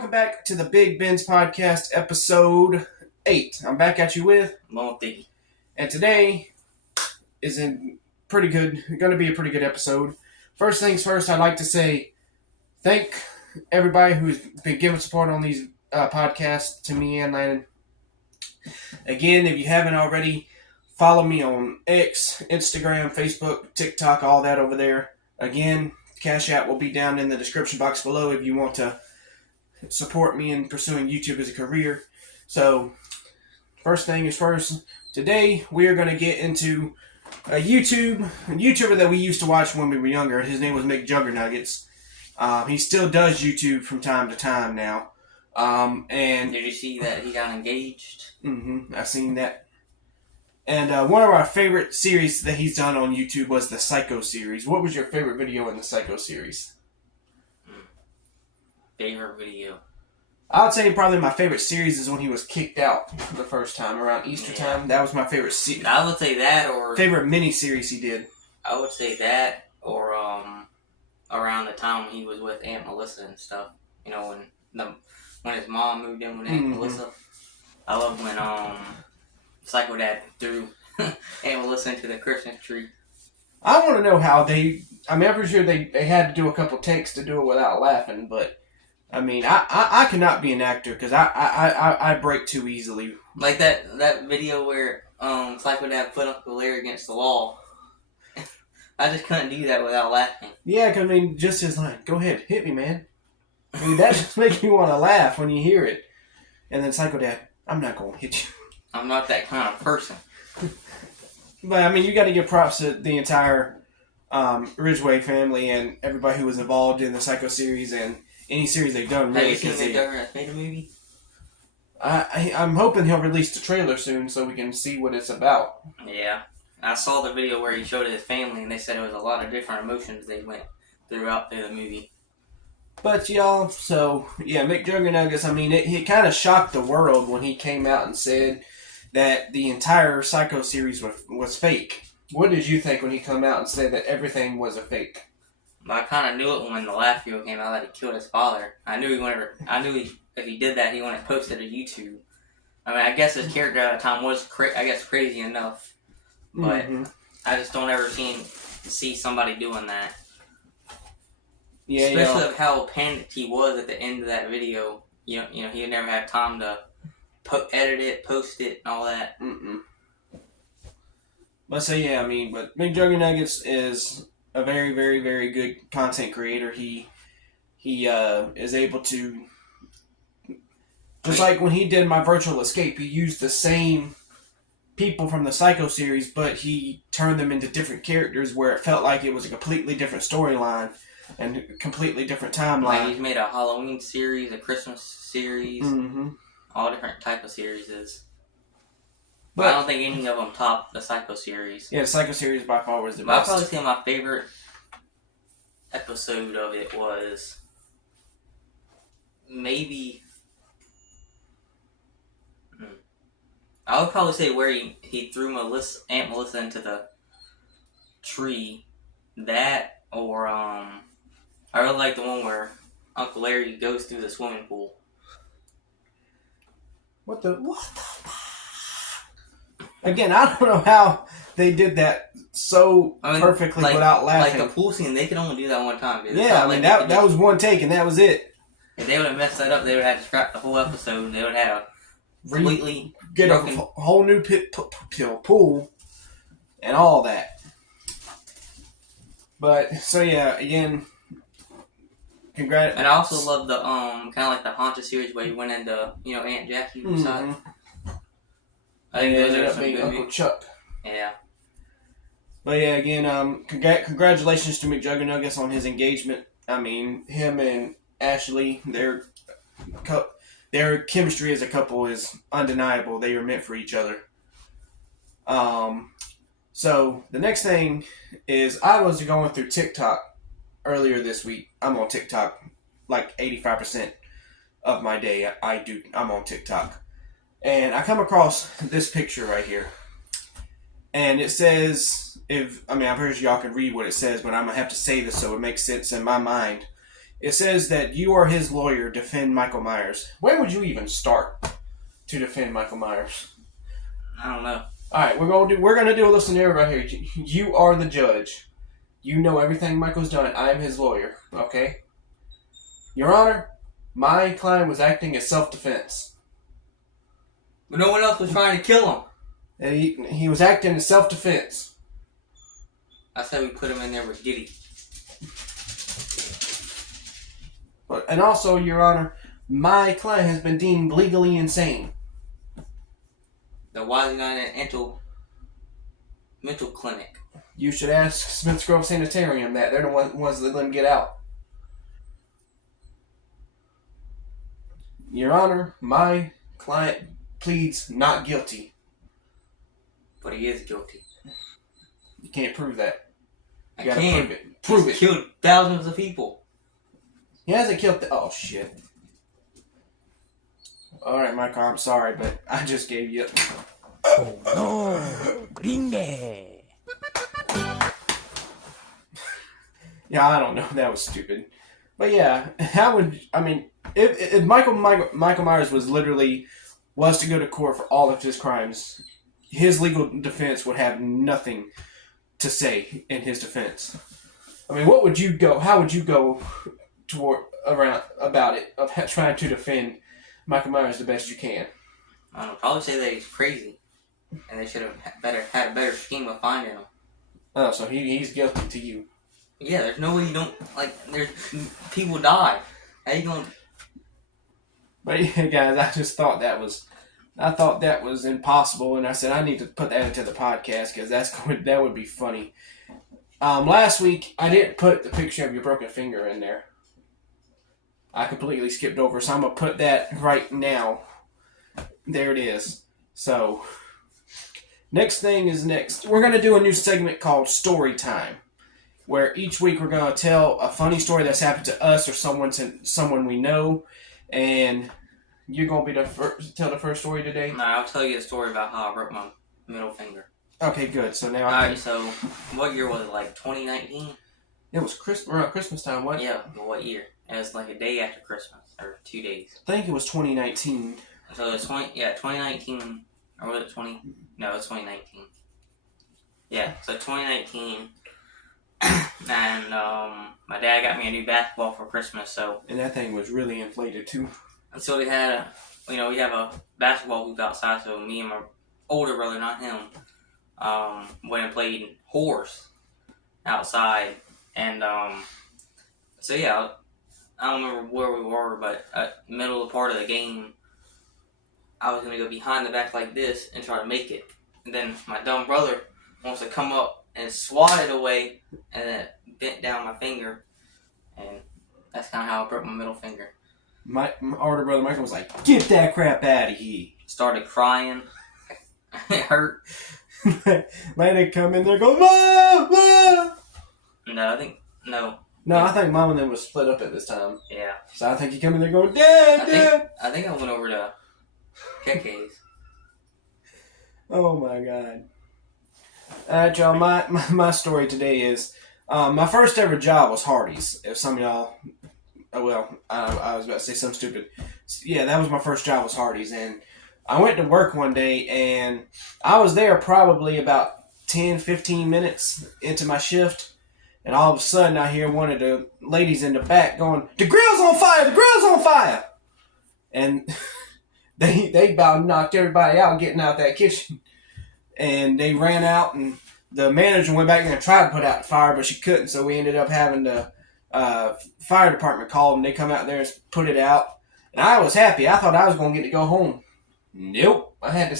welcome back to the Big Ben's Podcast, episode 8. I'm back at you with Monty. And today is going to be a pretty good episode. First things first, I'd like to say thank everybody who's been giving support on these podcasts to me and Landon. Again, if you haven't already, follow me on X, Instagram, Facebook, TikTok, all that over there. Again, cashapp will be down in the description box below if you want to support me in pursuing YouTube as a career. So, first thing is first. Today, we are going to get into a YouTuber that we used to watch when we were younger. His name was McJuggernuggets. He still does YouTube from time to time now. And did you see that he got engaged? I've seen that. And one of our favorite series that he's done on YouTube was the Psycho series. What was your favorite video in the Psycho series? Favorite video? I would say probably my favorite series is when he was kicked out the first time around Easter time. That was my favorite series. I would say that, or favorite mini series he did. I would say that, or around the time when he was with Aunt Melissa and stuff. You know, when his mom moved in with Aunt Melissa. I love when Psycho Dad threw Aunt Melissa into the Christmas tree. I want to know how I'm pretty sure they had to do a couple takes to do it without laughing, but I mean, I cannot be an actor because I break too easily. Like that video where Psycho Dad put Uncle Larry against the wall. I just couldn't do that without laughing. Yeah, because I mean, just his line, "Go ahead, hit me, man." I mean, that just makes me want to laugh when you hear it. And then Psycho Dad, "I'm not going to hit you. I'm not that kind of person." But I mean, you got to give props to the entire Ridgway family and everybody who was involved in the Psycho series and any series they've done. Have you seen McJuggernuggets made a movie? I'm hoping he'll release the trailer soon so we can see what it's about. Yeah. I saw the video where he showed his family and they said it was a lot of different emotions they went throughout the movie. But y'all, so yeah, McJuggernuggets, I mean, it kind of shocked the world when he came out and said that the entire Psycho series was fake. What did you think when he came out and said that everything was a fake? I kind of knew it when the last video came out that he killed his father. I knew if he did that, he wouldn't post it to YouTube. I mean, I guess his character at the time was, crazy enough. But I just don't ever see somebody doing that. Yeah, especially of how panicked he was at the end of that video. You know, he never had time to edit it, post it, and all that. But so yeah, I mean, but McJuggernuggets is a very, very, very good content creator. He is able to, just like when he did my virtual escape, he used the same people from the Psycho series, but he turned them into different characters where it felt like it was a completely different storyline and a completely different timeline. Like he's made a Halloween series, a Christmas series, all different type of series. But I don't think any of them top the Psycho series. Yeah, the Psycho series by far was the best. I'd probably say my favorite episode of it was maybe... I would probably say where he threw Aunt Melissa into the tree. That, or I really like the one where Uncle Larry goes through the swimming pool. What the Again, I don't know how they did that so perfectly without laughing. Like the pool scene, they could only do that one time. Yeah, I mean, that was one take and that was it. If they would have messed that up, they would have had to scrap the whole episode. They would have had a completely get a whole new pool and all that. But so yeah, again, congrats. And I also love the kind of like the Haunted series where he went into Aunt Jackie's side. I think those are some good Uncle Chuck. Yeah. But yeah, again, congratulations to McJuggernuggets on his engagement. I mean, him and Ashley, their chemistry as a couple is undeniable. They are meant for each other. So the next thing is I was going through TikTok earlier this week. I'm on TikTok like 85% of my day. I'm on TikTok. And I come across this picture right here. And it says, I'm pretty sure y'all can read what it says, but I'm going to have to say this so it makes sense in my mind. It says that you are his lawyer. Defend Michael Myers. Where would you even start to defend Michael Myers? I don't know. All right, we're gonna do a little scenario right here. You are the judge. You know everything Michael's done. I am his lawyer. Okay. Your Honor, my client was acting as self-defense. But no one else was trying to kill him. And he was acting as self-defense. I said we put him in there with Giddy. And also, Your Honor, my client has been deemed legally insane. Then why is he not in an mental clinic? You should ask Smith's Grove Sanitarium that. They're the ones that let him get out. Your Honor, my client pleads not guilty. But he is guilty. You can't prove that. I You gotta can't. prove it. Prove He's it. killed thousands of people. He hasn't killed oh, shit. Alright, Michael, I'm sorry, but I just gave you... Oh no! Gringe! Yeah, I don't know. That was stupid. But yeah, how would... I mean, if Michael Myers was to go to court for all of his crimes, his legal defense would have nothing to say in his defense. I mean, how would you go about it, of trying to defend Michael Myers the best you can? I don't know, probably say that he's crazy. And they should have had a better scheme of finding him. Oh, so he's guilty to you. Yeah, there's no way you don't, there's people die. How you going? But yeah, guys, I just thought that was impossible, and I said I need to put that into the podcast because that would be funny. Last week I didn't put the picture of your broken finger in there. I completely skipped over, so I'm gonna put that right now. There it is. So, next. We're gonna do a new segment called Story Time, where each week we're gonna tell a funny story that's happened to us or someone we know, and you're gonna be tell the first story today. No, I'll tell you a story about how I broke my middle finger. Okay, good. So now Alright, so what year was it? 2019? It was around Christmas time. What? Yeah, but what year? It was a day after Christmas, or 2 days. I think it was 2019. So it was 2019, or was it 20? No, it was 2019. Yeah, so 2019, and my dad got me a new basketball for Christmas. So And that thing was really inflated too. and so we had we have a basketball hoop outside. So me and my older brother, not him, went and played horse outside, and so yeah, I don't remember where we were, but middle of the part of the game, I was gonna go behind the back like this and try to make it, and then my dumb brother wants to come up and swat it away, and then bent down my finger, and that's kind of how I broke my middle finger. My older brother Michael was like, "Get that crap out of here!" Started crying. It hurt. Lady come in there, go, "Mom, Mom!" No. No, I think Mom and them was split up at this time. Yeah. So I think he come in there going, "Dad, Dad!" I think I went over to Keke's. Oh my God. Alright, y'all, my story today is, my first ever job was Hardee's. If some of y'all, I was about to say something stupid. Yeah, that was my first job was Hardee's, and I went to work one day, and I was there probably about 10, 15 minutes into my shift, and all of a sudden I hear one of the ladies in the back going, "The grill's on fire! The grill's on fire!" And they about knocked everybody out getting out that kitchen. And they ran out, and the manager went back there and tried to put out the fire, but she couldn't, so we ended up having the fire department call, and they come out there and put it out. And I was happy. I thought I was going to get to go home. Nope. I had to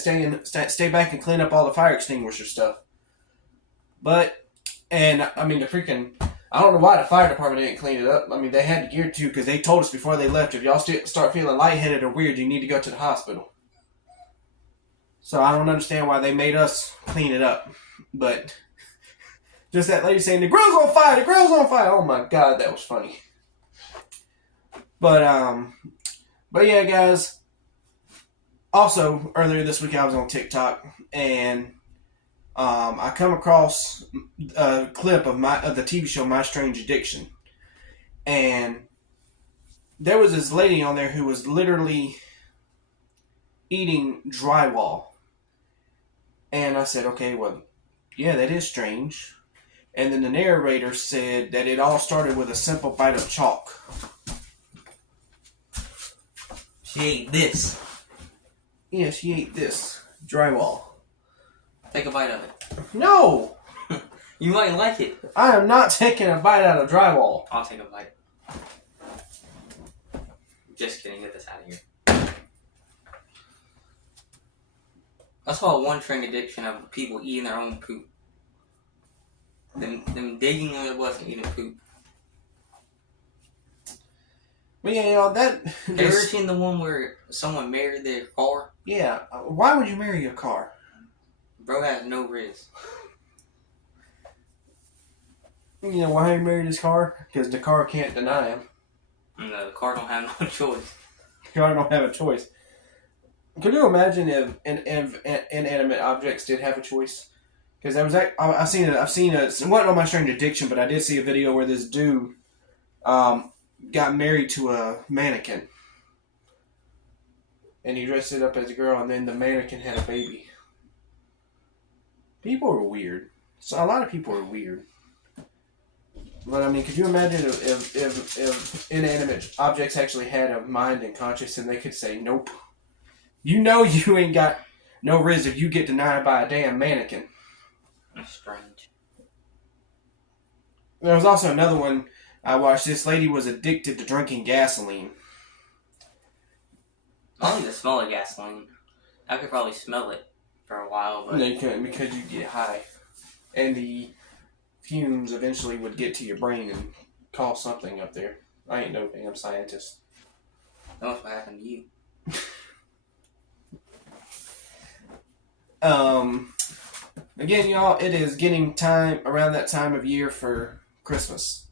stay back and clean up all the fire extinguisher stuff. I don't know why the fire department didn't clean it up. I mean, they had the gear to, because they told us before they left, if y'all start feeling lightheaded or weird, you need to go to the hospital. So I don't understand why they made us clean it up. But just that lady saying, "The grill's on fire! The grill's on fire!" Oh my God, that was funny. But yeah, guys. Also, earlier this week I was on TikTok, and I come across a clip of the TV show My Strange Addiction, and there was this lady on there who was literally eating drywall. And I said, okay, well, yeah, that is strange. And then the narrator said that it all started with a simple bite of chalk. She ate this. Yeah, she ate this drywall. Take a bite of it. No! You might like it. I am not taking a bite out of drywall. I'll take a bite. Just kidding. Get this out of here. I saw one trend addiction of people eating their own poop. Them digging on it wasn't eating poop. But yeah, you know, that... Have you ever seen the one where someone married their car? Yeah, why would you marry your car? Bro has no riz. You know why he married his car? Because the car can't deny him. No, the car don't have no choice. The car don't have a choice. Could you imagine if inanimate objects did have a choice? Because I've seen it wasn't on my strange addiction, but I did see a video where this dude got married to a mannequin, and he dressed it up as a girl, and then the mannequin had a baby. People are weird. So a lot of people are weird. But I mean, could you imagine if inanimate objects actually had a mind and conscience, and they could say, "Nope, you know you ain't got no riz if you get denied by a damn mannequin." That's strange. There was also another one I watched. This lady was addicted to drinking gasoline. I like the smell of gasoline. I could probably smell it for a while, but No, you couldn't, because you get high, and the fumes eventually would get to your brain and cause something up there. I ain't no damn scientist. that's what happened to you. Again, y'all, it is getting time around that time of year for Christmas.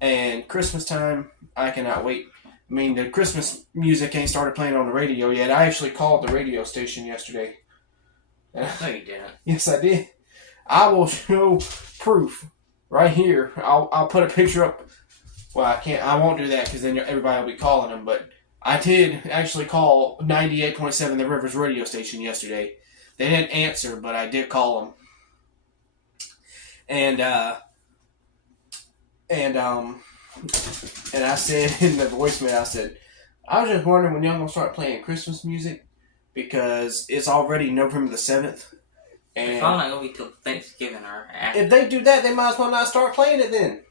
And Christmas time, I cannot wait. I mean, the Christmas music ain't started playing on the radio yet. I actually called the radio station yesterday. No, you didn't. Yes, I did. I will show proof right here. I'll put a picture up. Well, I won't do that because then everybody will be calling them. But I did actually call 98.7 The Rivers radio station yesterday. They didn't answer, but I did call them. And I said in the voicemail, I said, I was just wondering when y'all gonna start playing Christmas music, because it's already November the 7th. And it's probably not gonna be till Thanksgiving or after. if they do that, they might as well not start playing it then.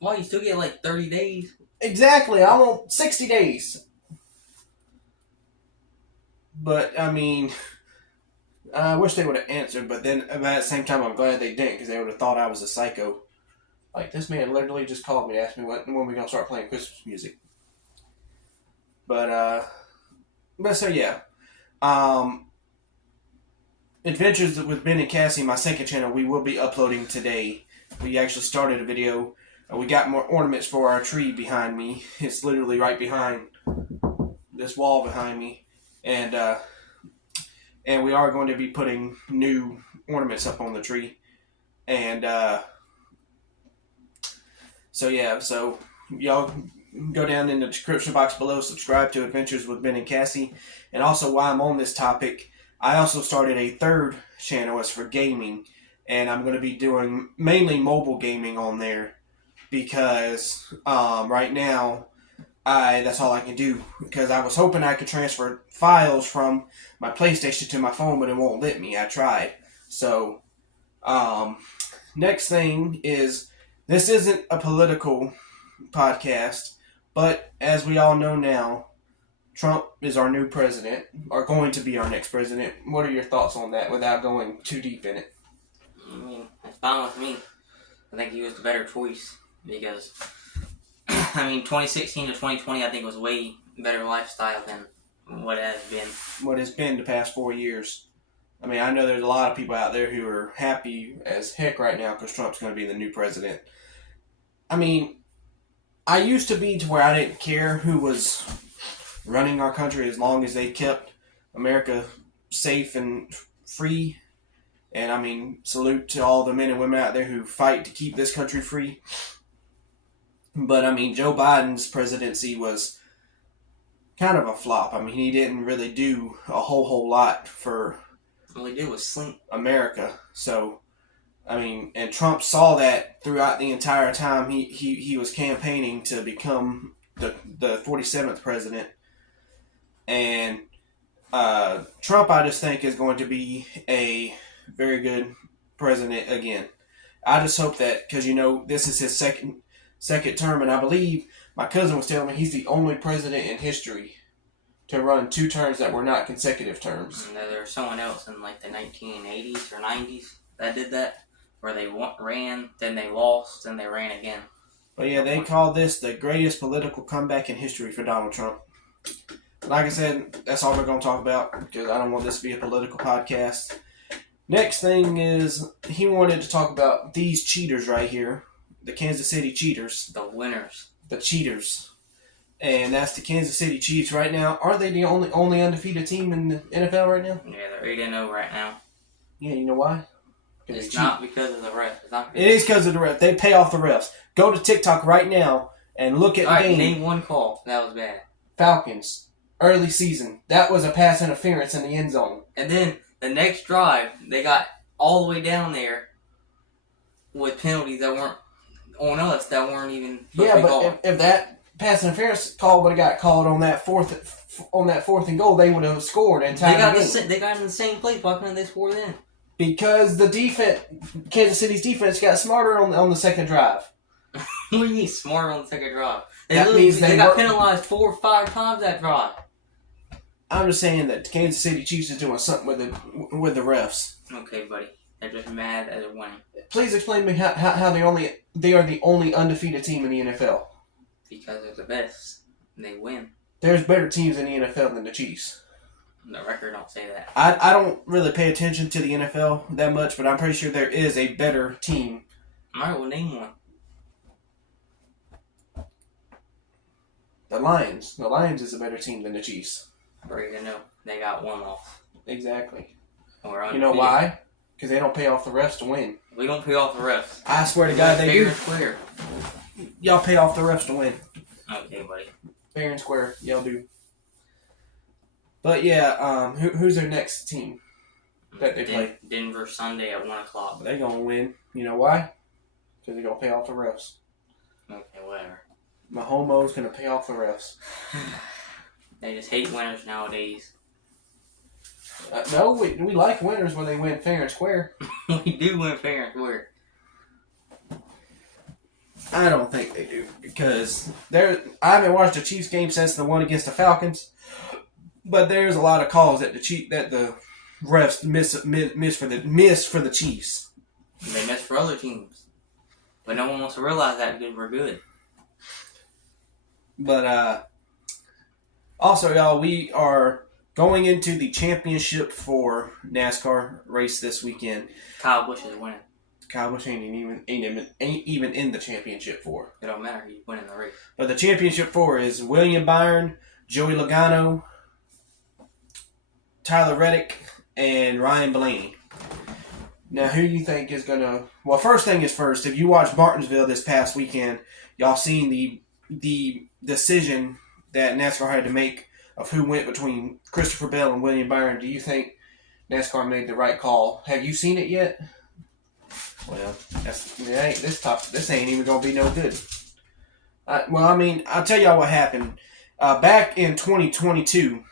Well, you still get like 30 days. Exactly. I want 60 days. But, I mean, I wish they would have answered, but then at the same time, I'm glad they didn't, because they would have thought I was a psycho. Like, this man literally just called me to ask me when we're going to start playing Christmas music. But so yeah. Adventures with Ben and Cassie, my second channel, we will be uploading today. We actually started a video. We got more ornaments for our tree behind me. It's literally right behind this wall behind me. And we are going to be putting new ornaments up on the tree. And so y'all go down in the description box below, subscribe to Adventures with Ben and Cassie. And also, while I'm on this topic, I also started a third channel. It's for gaming, and I'm going to be doing mainly mobile gaming on there, because right now that's all I can do, because I was hoping I could transfer files from my PlayStation to my phone, but it won't let me. I tried. So next thing is, this isn't a political podcast, but as we all know now, Trump is our new president, or going to be our next president. What are your thoughts on that without going too deep in it? I mean, it's fine with me. I think he was the better choice, because, I mean, 2016 to 2020, I think was way better lifestyle than what it has been. What it's been the past 4 years. I mean, I know there's a lot of people out there who are happy as heck right now because Trump's going to be the new president. I mean, I used to be to where I didn't care who was running our country as long as they kept America safe and free. And I mean, salute to all the men and women out there who fight to keep this country free. But I mean, Joe Biden's presidency was kind of a flop. I mean, he didn't really do a whole lot for All he did was slink. America. So, I mean, and Trump saw that throughout the entire time he was campaigning to become the 47th president. And Trump, I just think, is going to be a very good president again. I just hope that, because, you know, this is his second term, and I believe my cousin was telling me he's the only president in history to run 2 terms that were not consecutive terms. And there was someone else in like the 1980s or 90s that did that, where they ran, then they lost, then they ran again. But yeah, they call this the greatest political comeback in history for Donald Trump. Like I said, that's all we're going to talk about, because I don't want this to be a political podcast. Next thing is, he wanted to talk about these cheaters right here. The Kansas City Cheaters. The winners. The cheaters. And that's the Kansas City Chiefs right now. Are they the only undefeated team in the NFL right now? Yeah, they're 8-0 right now. Yeah, you know why? It's not because of the refs. It is because of the refs. They pay off the refs. Go to TikTok right now and look at the game. Name one call. That was bad. Falcons. Early season. That was a pass interference in the end zone. And then the next drive, they got all the way down there with penalties that weren't on us, that weren't even supposed to be called. If that pass interference call would have got called on that fourth and goal, they would have scored and tied the game. They got in the same place. Why couldn't they score then? Because the Kansas City's defense got smarter on the second drive. What do you mean smarter on the second drive? They got penalized 4 or 5 times that drive. I'm just saying that the Kansas City Chiefs is doing something with the refs. Okay, buddy. They're just mad that they're winning. Please explain to me how they are the only undefeated team in the NFL. Because they're the best. And they win. There's better teams in the NFL than the Chiefs. The record don't say that. I don't really pay attention to the NFL that much, but I'm pretty sure there is a better team. Alright, well, name one. The Lions. The Lions is a better team than the Chiefs. Or you know, they got 1 loss. Exactly. You know why? Because they don't pay off the refs to win. We don't pay off the refs. I swear to God they do. Fair and square. Y'all pay off the refs to win. Okay, buddy. Fair and square. Y'all do. But yeah, who's their next team that they play? Denver Sunday at 1 o'clock. They're going to win. You know why? Because they're going to pay off the refs. Okay, whatever. Mahomes going to pay off the refs. They just hate winners nowadays. No, we like winners when they win fair and square. We do win fair and square. I don't think they do, because I haven't watched a Chiefs game since the one against the Falcons, but there's a lot of calls that the refs miss for the Chiefs. They miss for other teams, but no one wants to realize that because we're good. But also, y'all, we are going into the championship for NASCAR race this weekend. Kyle Busch is winning. Kyle Busch ain't even in the championship 4. It don't matter. He's winning the race. But the championship 4 is William Byron, Joey Logano, Tyler Reddick, and Ryan Blaney. Now, who do you think is going to... Well, first thing is first. If you watched Martinsville this past weekend, y'all seen the decision that NASCAR had to make of who went between Christopher Bell and William Byron. Do you think NASCAR made the right call? Have you seen it yet? Well, this ain't even gonna be no good. I'll tell y'all what happened. Back in 2022,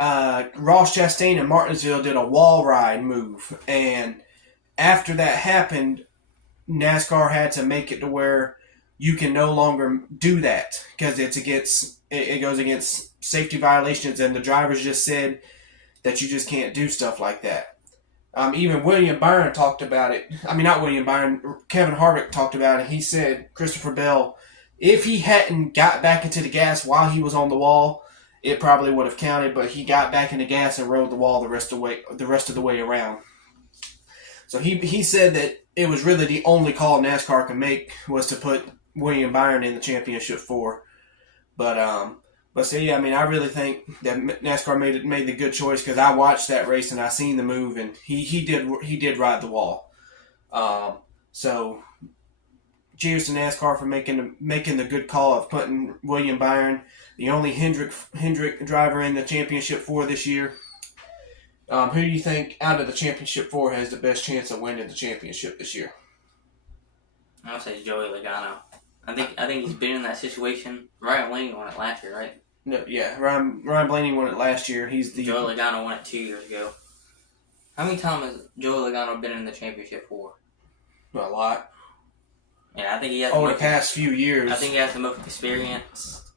Ross Chastain and Martinsville did a wall ride move, and after that happened, NASCAR had to make it to where you can no longer do that because it goes against safety violations, and the drivers just said that you just can't do stuff like that. Even William Byron talked about it. I mean, not William Byron. Kevin Harvick talked about it. He said Christopher Bell, if he hadn't got back into the gas while he was on the wall, it probably would have counted. But he got back in the gas and rode the wall the rest of the way around. So he said that it was really the only call NASCAR could make was to put William Byron in the championship 4. But so yeah, I mean, I really think that NASCAR made the good choice because I watched that race and I seen the move, and he did ride the wall. So cheers to NASCAR for making the good call of putting William Byron, the only Hendrick driver in the Championship 4 this year. Who do you think out of the Championship 4 has the best chance of winning the championship this year? I would say Joey Logano. I think he's been in that situation. Ryan Blaney won it last year, right? No, yeah, Ryan Blaney won it last year. Joey Logano won it 2 years ago. How many times has Joey Logano been in the championship for? A lot. Yeah, I think he has. The past few years. I think he has the most experience.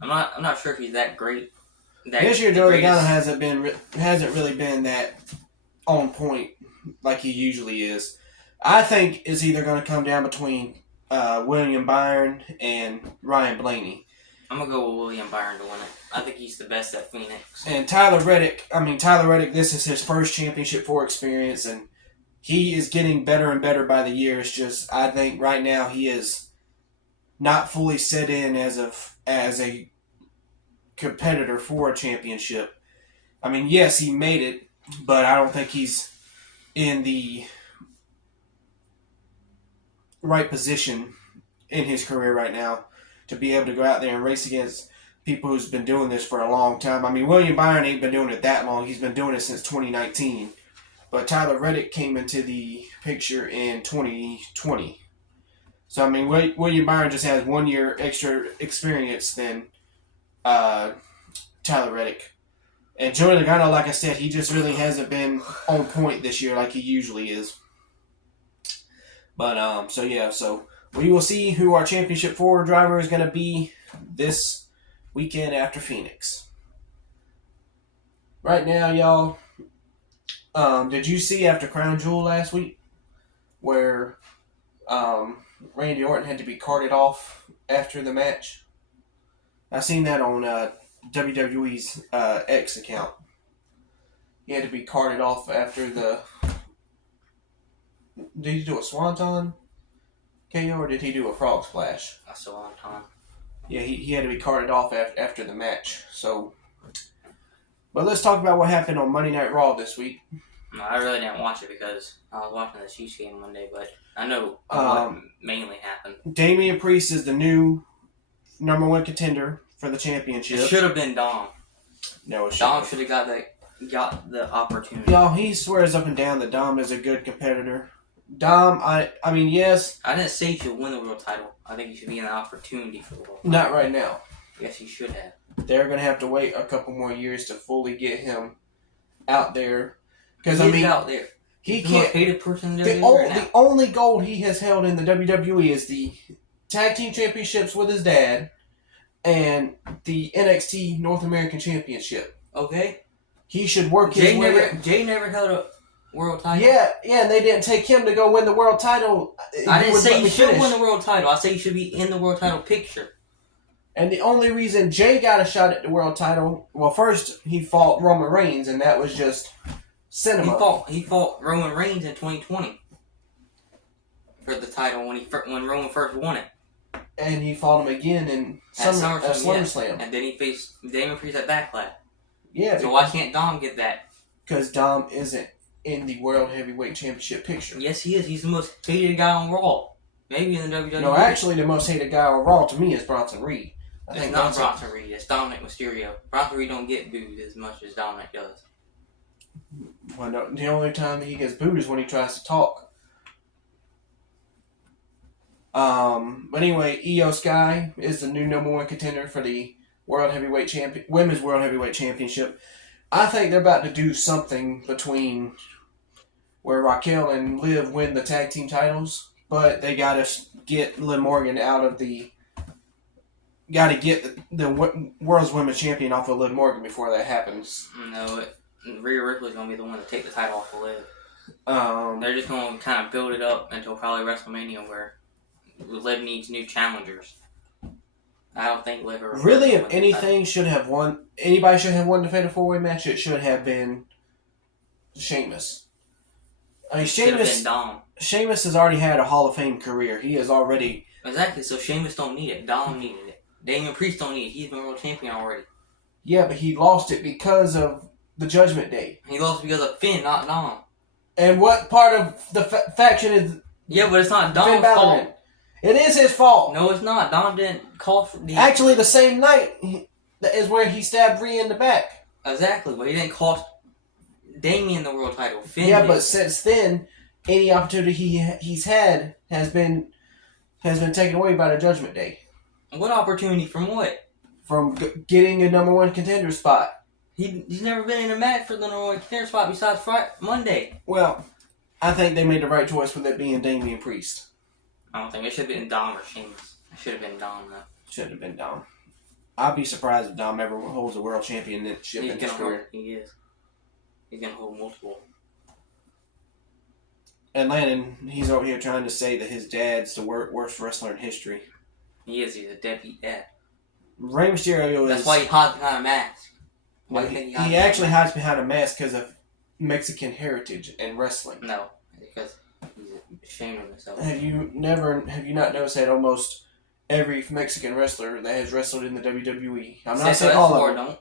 I'm not sure if he's that great. This year, Joey Logano hasn't really been that on point like he usually is. I think it's either going to come down between William Byron and Ryan Blaney. I'm going to go with William Byron to win it. I think he's the best at Phoenix. And Tyler Reddick, this is his first Championship 4 experience, and he is getting better and better by the year. It's just, I think right now he is not fully set in as a competitor for a championship. I mean, yes, he made it, but I don't think he's in the right position in his career right now to be able to go out there and race against people who's been doing this for a long time. I mean, William Byron ain't been doing it that long. He's been doing it since 2019. But Tyler Reddick came into the picture in 2020. So, I mean, William Byron just has 1 year extra experience than Tyler Reddick. And Joey Logano, like I said, he just really hasn't been on point this year like he usually is. But, so we will see who our Championship 4 driver is going to be this weekend after Phoenix. Right now, y'all, did you see after Crown Jewel last week where Randy Orton had to be carted off after the match? I seen that on WWE's X account. He had to be carted off after the... Did he do a swanton KO or did he do a frog splash? A swanton. Yeah, he had to be carted off after the match. So, but let's talk about what happened on Monday Night Raw this week. No, I really didn't watch it because I was watching the Chiefs game Monday, but I know what mainly happened. Damian Priest is the new number 1 contender for the championship. It should have been Dom. No, it Dom should have got the opportunity. Y'all, he swears up and down that Dom is a good competitor. Dom, I mean, yes. I didn't say he should win the world title. I think he should be in the opportunity for the world title. Not right now. Yes, he should have. They're going to have to wait a couple more years to fully get him out there. Because out there. He He's can't. The most hated person in the The, WWE right now. the only gold he has held in the WWE is the tag team championships with his dad and the NXT North American Championship. Okay. He should work his way. Jay never held a world title. Yeah, and they didn't take him to go win the world title. I didn't say he should win the world title. I say he should be in the world title picture. And the only reason Jay got a shot at the world title, well, first he fought Roman Reigns, and that was just cinema. He fought Roman Reigns in 2020 for the title when Roman first won it. And he fought him again in SummerSlam. And then he faced Damian Priest at Backlash. Yeah. So why can't Dom get that? Because Dom isn't in the World Heavyweight Championship picture. Yes, he is. He's the most hated guy on Raw. Maybe in the WWE. No, actually, the most hated guy on Raw to me is Bronson Reed. It's not Bronson Reed. It's Dominic Mysterio. Bronson Reed don't get booed as much as Dominic does. Well, no, the only time he gets booed is when he tries to talk. But anyway, Io Sky is the new number 1 contender for the Women's World Heavyweight Championship. I think they're about to do something between where Raquel and Liv win the tag team titles, but they got to get Liv Morgan out of the. Got to get the World's Women's Champion off of Liv Morgan before that happens. No, Rhea Ripley's gonna be the one to take the title off of Liv. They're just gonna kind of build it up until probably WrestleMania, where Liv needs new challengers. I don't think Liv or really, if anything should have won, anybody should have won the Fatal 4-Way match. It should have been Sheamus. I mean, Sheamus has already had a Hall of Fame career. He has already exactly. So Sheamus don't need it. Dom needed it. Damian Priest don't need it. He's been world champion already. Yeah, but he lost it because of the Judgment Day. He lost because of Finn, not Dom. And what part of the faction is? Yeah, but it's not Dom's fault. It is his fault. No, it's not. Dom didn't call for the... Actually, the same night is where he stabbed Rhea in the back. Exactly, but he didn't cost Damien the world title. Finn Yeah, did. but since then, any opportunity he's had has been taken away by the Judgment Day. What opportunity from what? From getting a number one contender spot. He's never been in a match for the number one contender spot besides Monday. Well, I think they made the right choice with it being Damian Priest. I don't think it should have been Dom or Sheamus. It should have been Dom, though. Should have been Dom. I'd be surprised if Dom ever holds a world championship in his career. He is. He's going to hold multiple. And Landon, he's over here trying to say that his dad's the worst wrestler in history. He is. He's a deadbeat dad. Rey Mysterio is... That's why he hides behind a mask. Well, he actually hides behind a mask because of Mexican heritage and wrestling. No, because he's ashamed of himself. Have you not noticed that almost every Mexican wrestler that has wrestled in the WWE? I'm not saying all of them. Don't.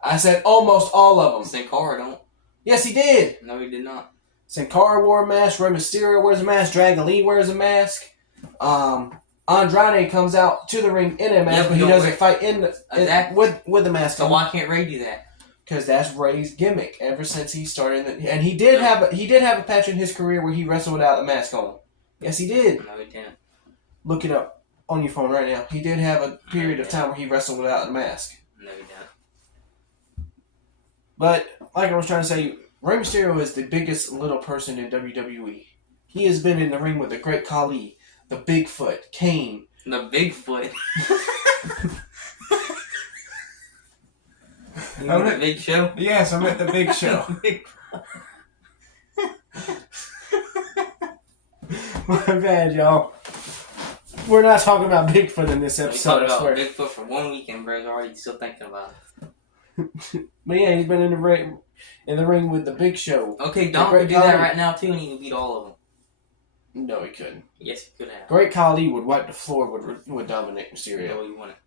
I said almost all of them. Sin Cara don't. Yes, he did. No, he did not. Sin Cara wore a mask. Rey Mysterio wears a mask. Dragon Lee wears a mask. Andrade comes out to the ring in a mask, but he doesn't fight with the mask on. So why can't Ray do that? Because that's Ray's gimmick ever since he started. And he did have a patch in his career where he wrestled without the mask on. Yes, he did. No, he didn't. Look it up on your phone right now. He did have a period of time where he wrestled without the mask. No, he didn't. But like I was trying to say, Rey Mysterio is the biggest little person in WWE. He has been in the ring with the Great Khali, the Bigfoot, Kane. The Bigfoot. You mean the Big Show? Yes, I'm at the Big Show. My bad, y'all. We're not talking about Bigfoot in this episode, I swear. Bigfoot for 1 weekend, bro. Already still thinking about it. But yeah, he's been in the ring with the Big Show. Okay, Dom could do that right now too, and he would beat all of them. No, he couldn't. Yes, he could have. Great Khali would wipe the floor with Dominic Mysterio. No, he wouldn't.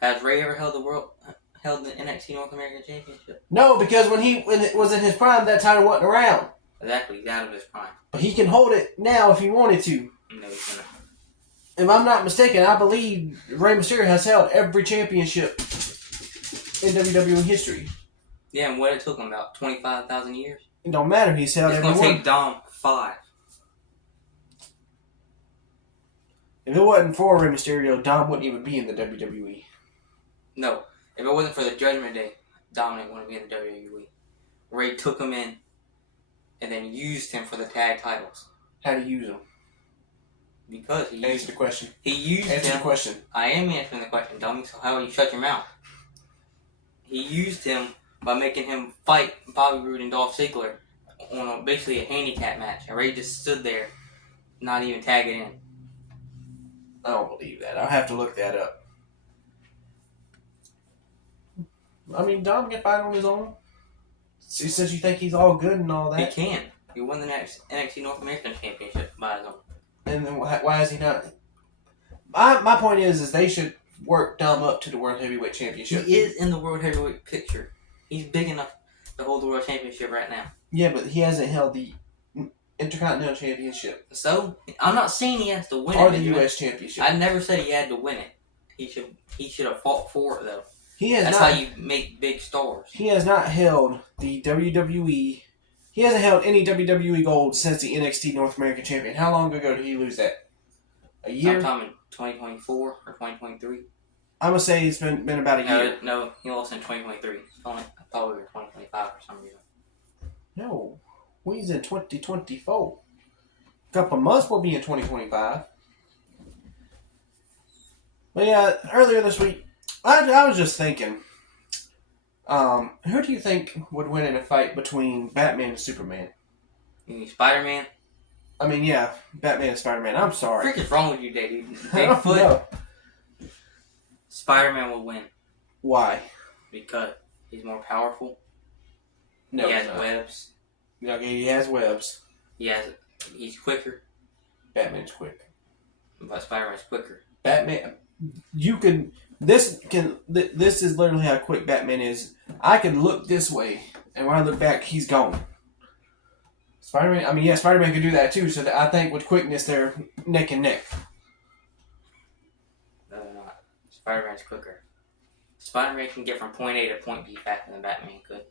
Has Ray ever held the NXT North American Championship? No, because when it was in his prime, that title wasn't around. Exactly, he's out of his prime. But he can hold it now if he wanted to. No, he couldn't. If I'm not mistaken, I believe Rey Mysterio has held every championship in WWE history. Yeah, and what it took him about 25,000 years? It don't matter. He's held every one. It's going to take Dom 5. If it wasn't for Rey Mysterio, Dom wouldn't even be in the WWE. No. If it wasn't for the Judgment Day, Dominic wouldn't be in the WWE. Ray took him in and then used him for the tag titles. How to use him? Because he Answer the question. He used Answer him. the question. I am answering the question, dummy, so how will you shut your mouth? He used him by making him fight Bobby Roode and Dolph Ziggler on basically a handicap match. And Ray just stood there, not even tagging in. I don't believe that. I'll have to look that up. I mean, Dom can fight on his own. Since you think he's all good and all that. He can. He won the next NXT North American Championship by his own. And then why is he not? My point is they should work Dom up to the World Heavyweight Championship. He is in the World Heavyweight picture. He's big enough to hold the World Championship right now. Yeah, but he hasn't held the Intercontinental Championship. So, I'm not saying he has to win or it. Or the U.S. Championship. I never said he had to win it. He should have fought for it, though. That's how you make big stars. He has not held the WWE. He hasn't held any WWE gold since the NXT North American Champion. How long ago did he lose that? A year? Sometime in 2024 or 2023. I'm going to say it's been about a year. No, he lost in 2023. I thought we were 2025 for some reason. No. He's in 2024. A couple of months we'll be in 2025. But yeah, earlier this week, I was just thinking, who do you think would win in a fight between Batman and Superman? You mean Spider-Man? I mean, yeah, Batman and Spider-Man. I'm sorry. What the frick is wrong with you, dude? Bigfoot? No. Spider-Man will win. Why? Because he's more powerful. No, he has webs. Okay, he has webs. He's quicker. Batman's quick. But Spider-Man's quicker. Batman, this is literally how quick Batman is. I can look this way, and when I look back, he's gone. Spider-Man can do that too, so I think with quickness, they're neck and neck. Spider-Man's quicker. Spider-Man can get from point A to point B faster than Batman could.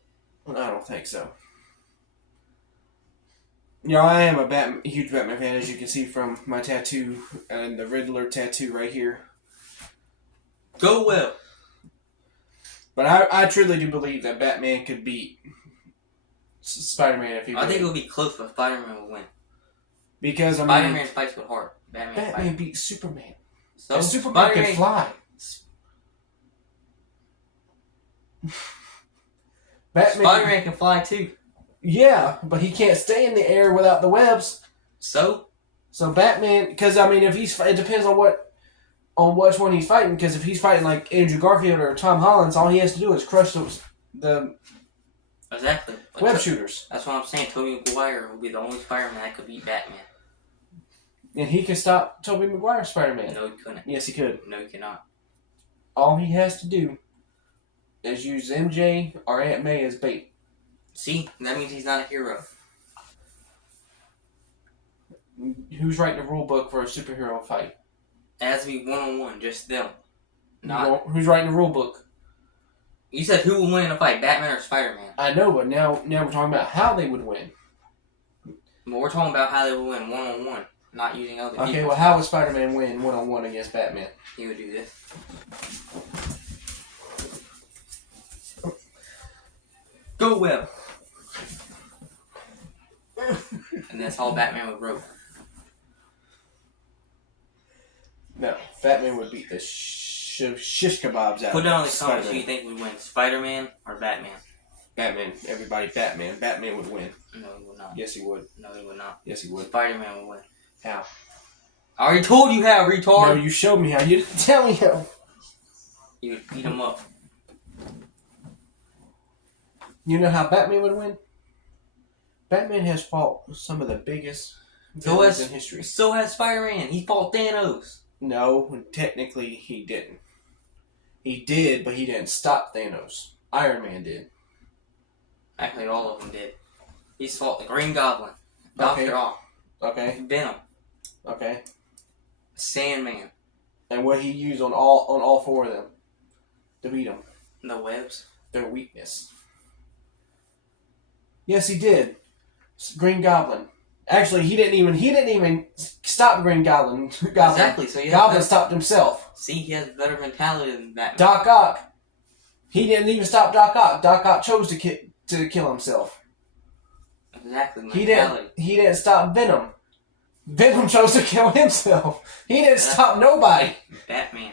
I don't think so. I am a huge Batman fan, as you can see from my tattoo and the Riddler tattoo right here. Go well. But I truly do believe that Batman could beat Spider-Man if he I think it would be close, but Spider-Man will win. Because, Spider-Man fights with heart. Batman beat Superman. So and Superman Spider-Man can fly. Spider-Man can fly too. Yeah, but he can't stay in the air without the webs. So Batman, because if it depends on which one he's fighting. Because if he's fighting like Andrew Garfield or Tom Holland, all he has to do is crush the exactly web shooters. That's what I'm saying. Tobey Maguire will be the only Spider-Man that could beat Batman. And he can stop Tobey Maguire's Spider-Man. No, he couldn't. Yes, he could. No, he cannot. All he has to do is use MJ or Aunt May as bait. See, that means he's not a hero. Who's writing the rule book for a superhero fight? It has to be one-on-one, just them. Who's writing the rule book? You said who will win in a fight, Batman or Spider-Man? I know, but now we're talking about how they would win. But we're talking about how they will win one-on-one, not using other people. Okay, well, how would Spider-Man win one-on-one against Batman? He would do this. Go well. And that's all Batman would rope. No, Batman would beat the shish kebabs out. Put down in the of comments Spider-Man. who you think would win, Spider-Man or Batman. Batman. Everybody, Batman. Batman would win. No, he would not. Yes, he would. No, he would not. Yes, he would. Spider-Man would win. How? I already told you how, retard. No, you showed me how. You didn't tell me how. You would beat him up. You know how Batman would win? Batman has fought some of the biggest villains in history. So has Spider-Man. He fought Thanos. No, technically he didn't. He did, but he didn't stop Thanos. Iron Man did. Actually, all of them did. He's fought the Green Goblin, Dr. Ock, Okay. Venom, Okay. Sandman, And what he used on all four of them to beat them. the webs. Their weakness. Yes, he did. Green Goblin. Actually, he didn't even stop Green Goblin. Exactly. So Goblin stopped himself. See, he has better mentality than Batman. Doc Ock. He didn't even stop Doc Ock. Doc Ock chose to kill himself. Exactly. Mentality. He didn't stop Venom. Venom chose to kill himself. He didn't stop nobody. Batman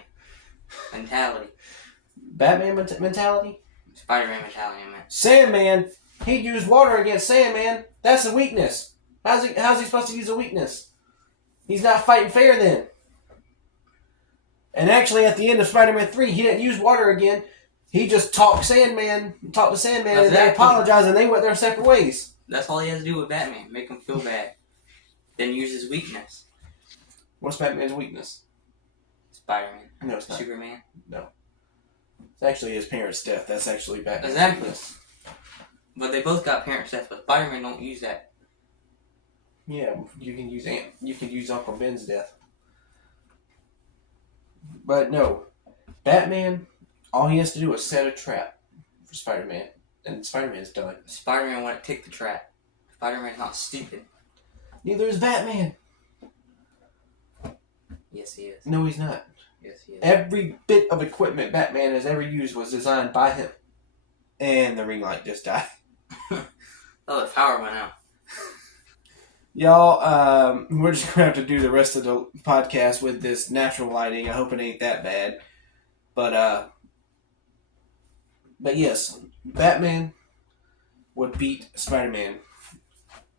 mentality. Batman mentality. Spider-Man mentality. I meant. Sandman. He used water against Sandman. That's a weakness. How's he supposed to use a weakness? He's not fighting fair then. And actually, at the end of Spider-Man 3, he didn't use water again. He just talked to Sandman, and they apologized, and they went their separate ways. That's all he has to do with Batman. Make him feel bad. Then use his weakness. What's Batman's weakness? Spider-Man. No, it's not. Superman. No. It's actually his parents' death. That's actually Batman's Exactly. weakness. But they both got parents' death, but Spider-Man don't use that. Yeah, you can use Uncle Ben's death. But no, Batman, all he has to do is set a trap for Spider-Man, and Spider-Man's done. Spider-Man wouldn't take the trap. Spider-Man's not stupid. Neither is Batman. Yes, he is. No, he's not. Yes, he is. Every bit of equipment Batman has ever used was designed by him. And the ring light just died. Oh, the power went out. Y'all, we're just going to have to do the rest of the podcast with this natural lighting. I hope it ain't that bad. But yes, Batman would beat Spider-Man.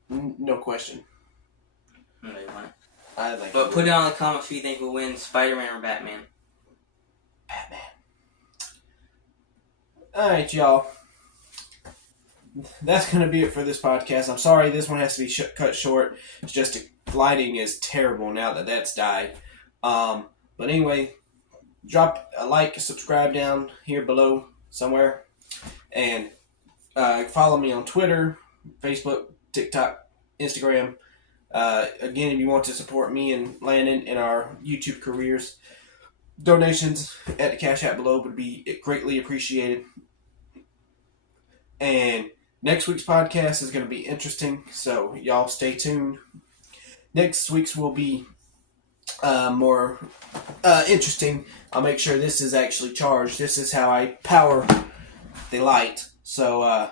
No question. No, he wouldn't. I think. But put down in the comments who you think will win, Spider-Man or Batman. Batman. Alright, y'all. That's going to be it for this podcast. I'm sorry this one has to be cut short. It's just lighting is terrible now that that's died. But anyway, drop a like, subscribe down here below somewhere. And follow me on Twitter, Facebook, TikTok, Instagram. Again, if you want to support me and Landon in our YouTube careers, donations at the Cash App below would be greatly appreciated. And next week's podcast is going to be interesting, so y'all stay tuned. Next week's will be more interesting. I'll make sure this is actually charged. This is how I power the light. So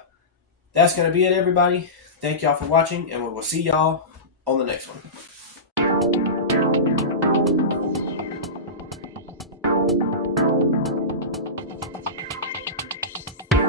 that's going to be it, everybody. Thank y'all for watching, and we will see y'all on the next one.